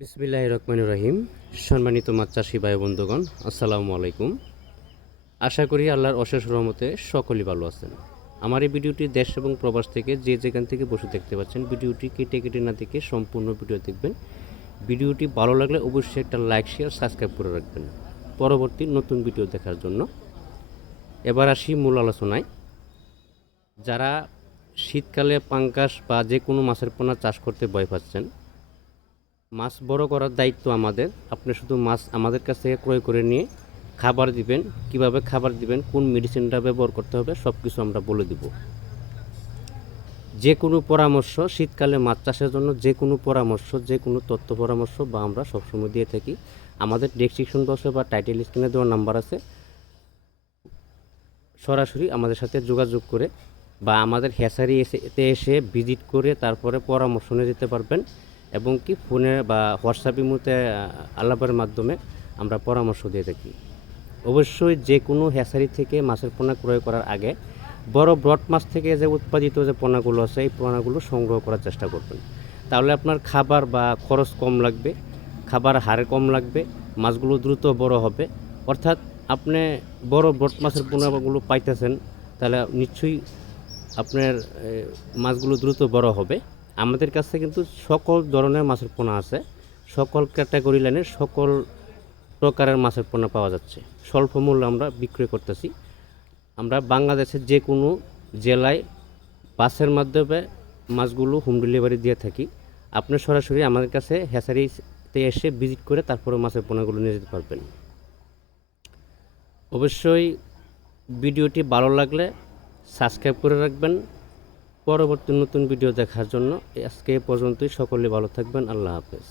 বিসমিল্লাহ রহমান রহিম। সম্মানিত মাছ চাষি ভাই বন্ধুগণ, আসসালামু আলাইকুম। আশা করি আল্লাহর অশেষ রহমতে সকলেই ভালো আছেন। আমার এই ভিডিওটি দেশ এবং প্রবাস থেকে যে যেখান থেকে বসে দেখতে পাচ্ছেন, ভিডিওটি কেটে কেটে না দেখে সম্পূর্ণ ভিডিও দেখবেন। ভিডিওটি ভালো লাগলে অবশ্যই একটা লাইক শেয়ার সাবস্ক্রাইব করে রাখবেন। পরবর্তী নতুন ভিডিও দেখার জন্য এবার আসি মূল আলোচনায়। যারা শীতকালে পাঙ্কাশ বা যে কোনো মাছের পোনা চাষ করতে ভয় পাচ্ছেন মাছ বড় করার দায়িত্ব আমাদের। আপনি শুধু মাছ আমাদের কাছ থেকে ক্রয় করে নিয়ে খাবার দিবেন, কীভাবে খাবার দিবেন, কোন মেডিসিনটা ব্যবহার করতে হবে সব কিছু আমরা বলে দিব। যে কোনো পরামর্শ, শীতকালে মাছ চাষের জন্য যে কোনো পরামর্শ যে কোনো তথ্য পরামর্শ বা আমরা সবসময় দিয়ে থাকি, আমাদের ডেসক্রিপশন বক্সে বা টাইটেল স্ক্রিনে দেওয়ার নাম্বার আছে। সরাসরি আমাদের সাথে যোগাযোগ করে বা আমাদের হ্যাসারি এসে এসে ভিজিট করে তারপরে পরামর্শ নিয়ে যেতে পারবেন। এবং কি ফোনে বা হোয়াটসঅ্যাপের মধ্যে আলাপের মাধ্যমে আমরা পরামর্শ দিয়ে থাকি। অবশ্যই যে কোনো হ্যাসারি থেকে মাছের পোনা ক্রয় করার আগে বড় ব্রড মাছ থেকে যে উৎপাদিত যে পোনাগুলো আছে, এই পোনাগুলো সংগ্রহ করার চেষ্টা করবেন। তাহলে আপনার খাবার বা খরচ কম লাগবে, খাবার হার কম লাগবে, মাছগুলো দ্রুত বড় হবে। অর্থাৎ আপনি বড় ব্রড মাছের পোনাগুলো পাইতেছেন, তাহলে নিশ্চয়ই আপনার মাছগুলো দ্রুত বড় হবে। আমাদের কাছে কিন্তু সকল ধরনের মাছের পোনা আছে। সকল ক্যাটাগরি লাইনের সকল প্রকারের মাছের পোনা পাওয়া যাচ্ছে। স্বল্প মূল্যে আমরা বিক্রয় করতেছি। আমরা বাংলাদেশের যে কোনো জেলায় বাসের মাধ্যমে মাছগুলো হোম ডেলিভারি দিয়ে থাকি। আপনি সরাসরি আমাদের কাছে হ্যাচারিতে এসে ভিজিট করে তারপরে মাছের পোনাগুলো নিয়ে যেতে পারবেন। অবশ্যই ভিডিওটি ভালো লাগলে সাবস্ক্রাইব করে রাখবেন। পরবর্তী নতুন ভিডিও দেখার জন্য আজকে পর্যন্তই। সকলে ভালো থাকবেন। আল্লাহ হাফেজ।